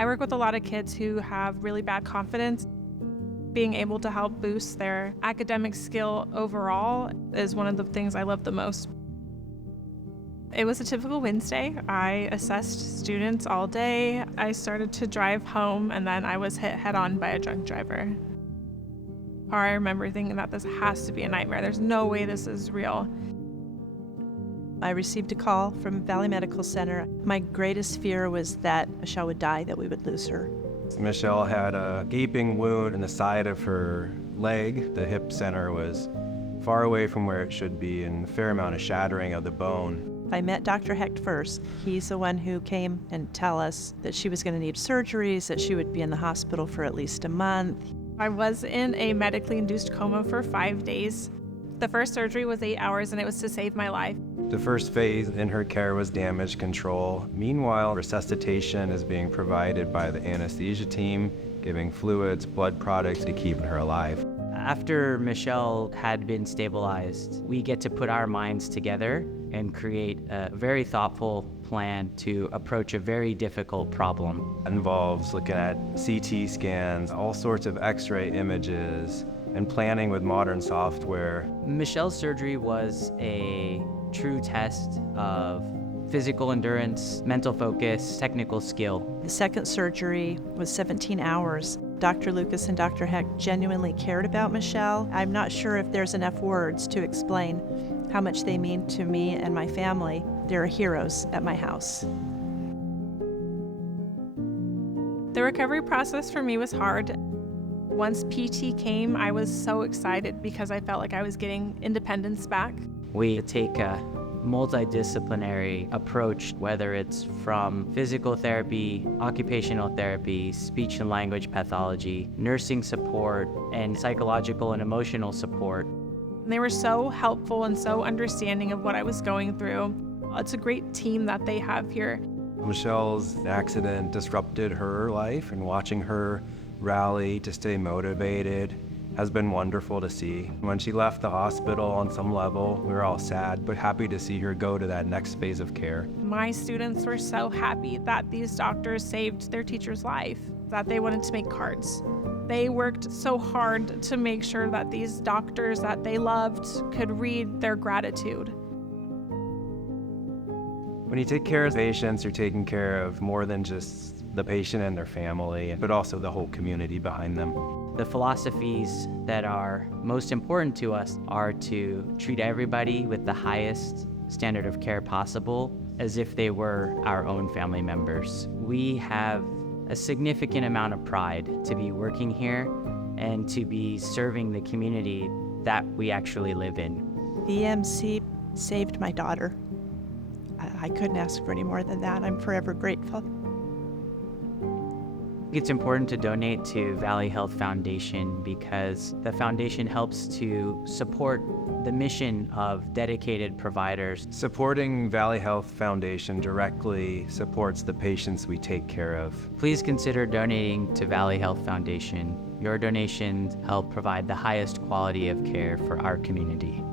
I work with a lot of kids who have really bad confidence. Being able to help boost their academic skill overall is one of the things I love the most. It was a typical Wednesday. I assessed students all day. I started to drive home, and then I was hit head-on by a drunk driver. I remember thinking that this has to be a nightmare. There's no way this is real. I received a call from Valley Medical Center. My greatest fear was that Michele would die, that we would lose her. Michele had a gaping wound in the side of her leg. The hip center was far away from where it should be and a fair amount of shattering of the bone. I met Dr. Hecht first. He's the one who came and tell us that she was going to need surgeries, that she would be in the hospital for at least a month. I was in a medically induced coma for 5 days. The first surgery was 8 hours, and it was to save my life. The first phase in her care was damage control. Meanwhile, resuscitation is being provided by the anesthesia team, giving fluids, blood products to keep her alive. After Michele had been stabilized, we get to put our minds together and create a very thoughtful plan to approach a very difficult problem. It involves looking at CT scans, all sorts of X-ray images, and planning with modern software. Michele's surgery was a true test of physical endurance, mental focus, technical skill. The second surgery was 17 hours. Dr. Lucas and Dr. Hecht genuinely cared about Michele. I'm not sure if there's enough words to explain how much they mean to me and my family. They're heroes at my house. The recovery process for me was hard. Once PT came, I was so excited because I felt like I was getting independence back. We take a multidisciplinary approach, whether it's from physical therapy, occupational therapy, speech and language pathology, nursing support, and psychological and emotional support. They were so helpful and so understanding of what I was going through. It's a great team that they have here. Michele's accident disrupted her life, and watching her rally to stay motivated has been wonderful to see. When she left the hospital, on some level, we were all sad, but happy to see her go to that next phase of care. My students were so happy that these doctors saved their teacher's life, that they wanted to make cards. They worked so hard to make sure that these doctors that they loved could read their gratitude. When you take care of patients, you're taking care of more than just the patient and their family, but also the whole community behind them. The philosophies that are most important to us are to treat everybody with the highest standard of care possible as if they were our own family members. We have a significant amount of pride to be working here and to be serving the community that we actually live in. VMC saved my daughter. I couldn't ask for any more than that. I'm forever grateful. It's important to donate to Valley Health Foundation because the foundation helps to support the mission of dedicated providers. Supporting Valley Health Foundation directly supports the patients we take care of. Please consider donating to Valley Health Foundation. Your donations help provide the highest quality of care for our community.